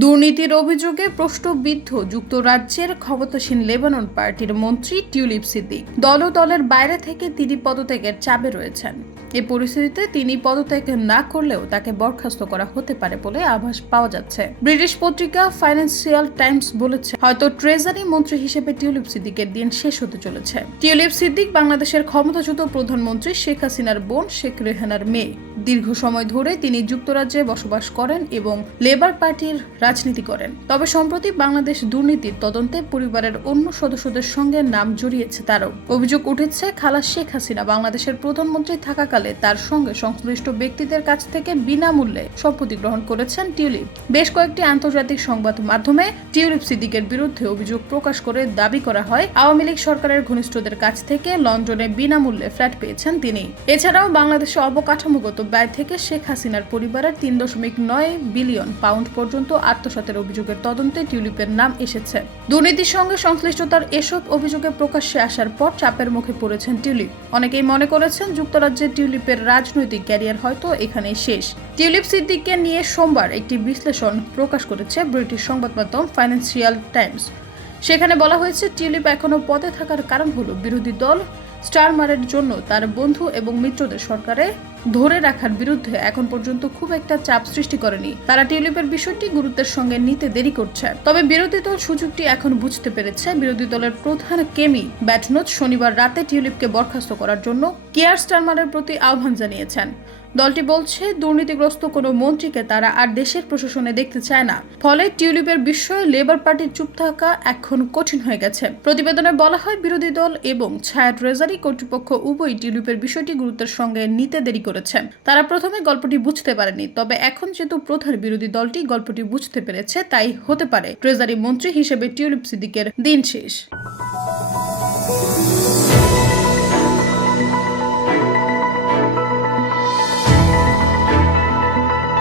দুর্নীতির অভিযোগে প্রশ্নবিদ্ধ যুক্তরাজ্যের ক্ষমতাসীন লেবানন পার্টির মন্ত্রী টিউলিপ সিদ্দিক। দল দলের বাইরে থেকে তিনি পদত্যাগের চাপে রয়েছেন। এ পরিস্থিতিতে তিনি পদত্যাগ না করলেও তাকে বরখাস্ত করা হতে পারে বলে আভাস পাওয়া যাচ্ছে। ব্রিটিশ পত্রিকা ফাইন্যান্সিয়াল টাইমস বলেছে, হয়তো ট্রেজারি মন্ত্রী হিসেবে টিউলিপ সিদ্দিকের দিন শেষ হতে চলেছে। টিউলিপ সিদ্দিক বাংলাদেশের ক্ষমতাচ্যুত প্রধানমন্ত্রী শেখ হাসিনার বোন শেখ রেহানার মেয়ে। দীর্ঘ সময় ধরে তিনি যুক্তরাজ্যে বসবাস করেন এবং লেবার পার্টির রাজনীতি করেন। তবে সম্প্রতি বাংলাদেশ দুর্নীতির তদন্তে পরিবারের অন্য সদস্যদের সঙ্গে নাম জড়িয়েছে তারও। অভিযোগ উঠেছে, খালা শেখ হাসিনা বাংলাদেশের প্রধানমন্ত্রী থাকাকালে তার সঙ্গে সংশ্লিষ্ট ব্যক্তিদের কাছ থেকে বিনামূল্যে সম্পত্তি গ্রহণ করেছেন টিউলিপ। বেশ কয়েকটি আন্তর্জাতিক সংবাদ মাধ্যমে টিউলিপ সিদ্দিকের বিরুদ্ধে অভিযোগ প্রকাশ করে দাবি করা হয়, আওয়ামী লীগ সরকারের ঘনিষ্ঠদের কাছ থেকে লন্ডনে বিনামূল্যে ফ্ল্যাট পেয়েছেন তিনি। এছাড়াও বাংলাদেশে অবকাঠামোগত ব্যয় থেকে শেখ হাসিনার পরিবারের তিন দশমিক নয় বিলিয়ন পাউন্ড পর্যন্ত আত্মসাতের অভিযোগের তদন্তে টিউলিপের নাম এসেছে। দুর্নীতির সঙ্গে সংশ্লিষ্টতার এসব অভিযোগে প্রকাশ্যে আসার পর চাপের মুখে পড়েছেন টিউলিপ। অনেকেই মনে করেছেন যুক্তরাজ্যে টিউলিপের রাজনৈতিক ক্যারিয়ার হয়তো এখানেই শেষ। টিউলিপ সিদ্দিককে নিয়ে সোমবার একটি বিশ্লেষণ প্রকাশ করেছে ব্রিটিশ সংবাদ মাধ্যম ফাইন্যান্সিয়াল টাইমস। সেখানে বলা হয়েছে, টিউলিপ এখনও পদে থাকার কারণ হলো বিরোধী দল স্টারমারের জন্য তার বন্ধু এবং মিত্রদের সরকারে ধরে রাখার বিরুদ্ধে এখন পর্যন্ত খুব একটা চাপ সৃষ্টি করেনি। তারা টিউলিপের বিষয়টি গুরুত্বের সঙ্গে নিতে দেরি করছে। তবে বিরোধী দল সুযোগটি এখন বুঝতে পেরেছে। বিরোধী দলের প্রধান কেমি ব্যাটনোজ শনিবার রাতে টিউলিপকে বরখাস্ত করার জন্য কেয়ার স্টারমারের প্রতি আহ্বান জানিয়েছেন। দলটি বলছে, দুর্নীতিগ্রস্ত কোনো মন্ত্রীকে তারা আর দেশের প্রশাসনে দেখতে চায় না। ফলে টিউলিপের বিষয়ে লেবার পার্টির চুপ থাকা এখন কঠিন হয়ে গেছে। প্রতিবেদনে বলা হয়, বিরোধী দল এবং ছায়া ট্রেজারি কর্তৃপক্ষ উভয় টিউলিপের বিষয়টি গুরুত্বের সঙ্গে নিতে দেরি করেছে। তারা প্রথমে গল্পটি বুঝতে পারেনি, তবে এখন যেহেতু প্রধান বিরোধী দলটি গল্পটি বুঝতে পেরেছে, তাই হতে পারে। ট্রেজারি মন্ত্রী হিসেবে টিউলিপ সিদ্দিকের দিন শেষ।